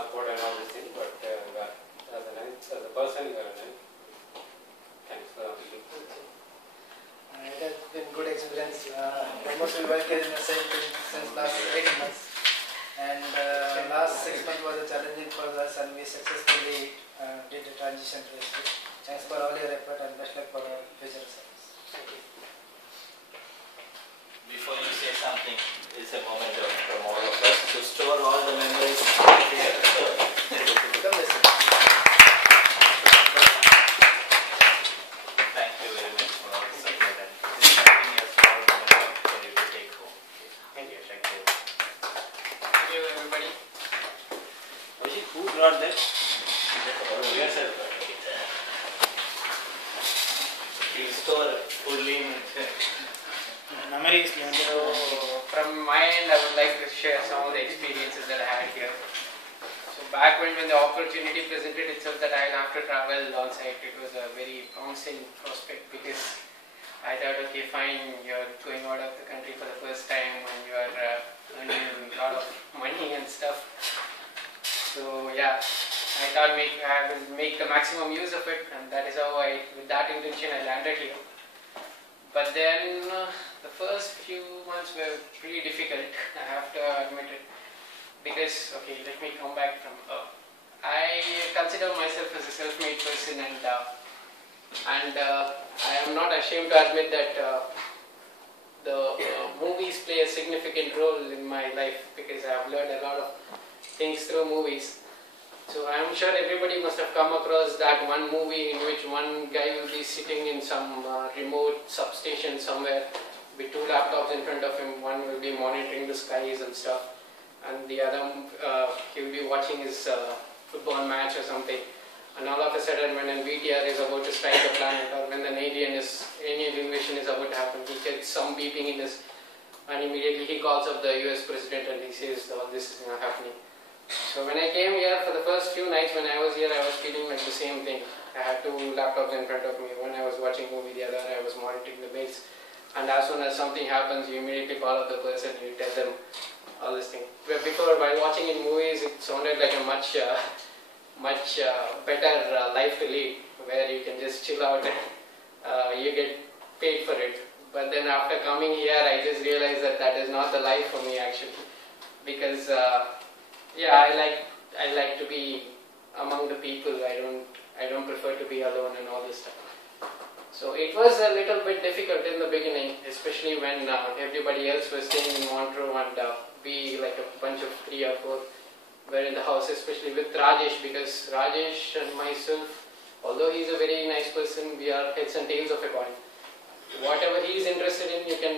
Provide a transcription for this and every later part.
passport and all this thing, but as a person, you are a nice. Thanks for the opportunity. It has been good experience. Almost we work in the same thing since last 8 months, and last 6 months was challenging for us, and we successfully did the transition to SC. Thanks for all your effort and best luck for our future service. Thank you. Before you say something, it's a moment from all of us to store all the memories here. Thank you very much for all the support, and this is something as small moment for you to take home. Thank you. Thank you. Thank you, everybody. Who brought that? Yourself. You store fully in Memories. So, from my end, I would like to share some of the experiences that I had here. So, back when the opportunity presented itself that I will have to travel on site, it was a very promising prospect because I thought, okay, fine, you're going out of the country for the first time and you are earning a lot of money and stuff. So, yeah, I thought I will make the maximum use of it, and that is how with that intention, I landed here. But then the first few months were pretty difficult, I have to admit it, because, okay, let me come back from, I consider myself as a self-made person, and I am not ashamed to admit that the movies play a significant role in my life, because I have learned a lot of things through movies. So I am sure everybody must have come across that one movie in which one guy will be sitting in some remote substation somewhere with 2 laptops in front of him. One will be monitoring the skies and stuff, and the other he will be watching his football match or something. And all of a sudden, when a meteor is about to strike the planet, or when an alien invasion is about to happen, he gets some beeping in his, and immediately he calls up the US president and he says, "Oh, this is not happening." So when I came here for the first few nights when I was here, I was feeling like the same thing. I had 2 laptops in front of me. When I was watching movie, the other I was monitoring the mails. And as soon as something happens, you immediately call up the person, you tell them all this thing. Where before, while watching in movies, it sounded like a much better life to lead, where you can just chill out and you get paid for it. But then after coming here, I just realized that that is not the life for me actually, because yeah, I like to be among the people. I don't prefer to be alone and all this stuff. So it was a little bit difficult in the beginning, especially when everybody else was staying in Montreux, and we, like a bunch of 3 or 4, were in the house, especially with Rajesh, because Rajesh and myself, although he's a very nice person, we are heads and tails of a coin. Whatever he's interested in, you can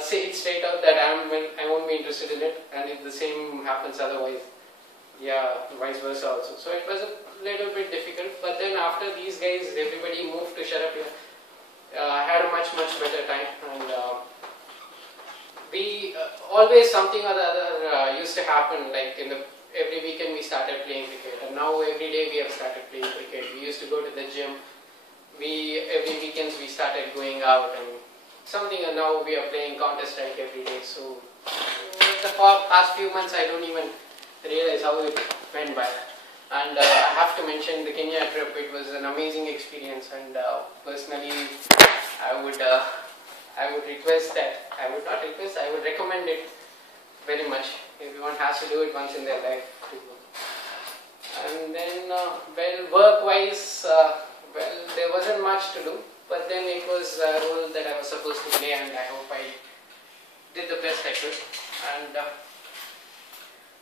say it straight out that I won't be interested in it, and if the same happens otherwise, yeah, vice versa also. So it was a little bit difficult, but then after these guys, everybody moved to Sharap here. I had a much better time, and we always something or the other used to happen, like every weekend we started playing cricket, and now every day we have started playing cricket. We used to go to the gym, every weekends we started going out, and something, and now we are playing Counter-Strike every day. So the past few months I don't even realize how it went by. And I have to mention the Kenya trip. It was an amazing experience, and personally I would request that, I would not request, I would recommend it very much. Everyone has to do it once in their life too. And then well, work-wise, well, there wasn't much to do, but then it was a role that I was supposed to play, and I hope I did the best I could. And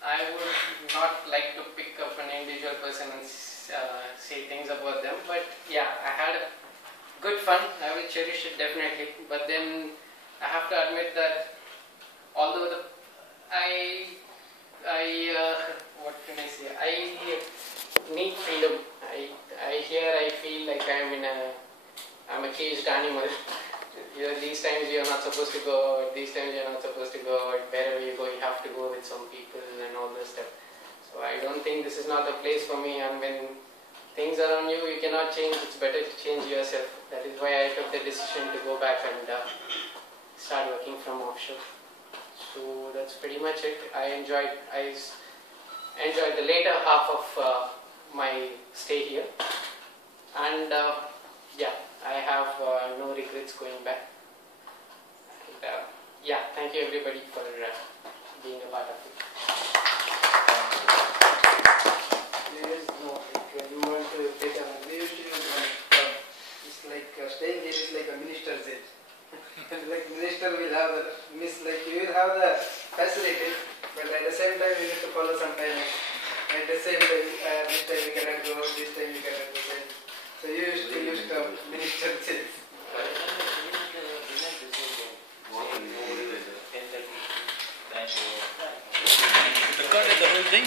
I would not like to pick up an individual person and say things about them, but yeah, I had good fun. I will cherish it definitely. But then I have to admit that although what can I say? I need freedom. I feel like I'm a caged animal. These times you're not supposed to go out, these times you're not supposed to go out, wherever you go you have to go with some people and all this stuff. So I don't think this is not the place for me, and when things around you cannot change, it's better to change yourself. That is why I took the decision to go back and start working from offshore. So that's pretty much it. I enjoyed later half of my stay here, and yeah, I have no regrets going back. And, yeah, thank you everybody for being a part of it. There is no, like, when you want to get a, we used to use one term. It's like staying here is like a minister's it. Like minister will have the like you will have the facility, but at the same time you need to follow some timing. At the same time, this time you cannot go, this time you cannot go. So you used to use the minister's it. Thank you. Recorded the whole thing.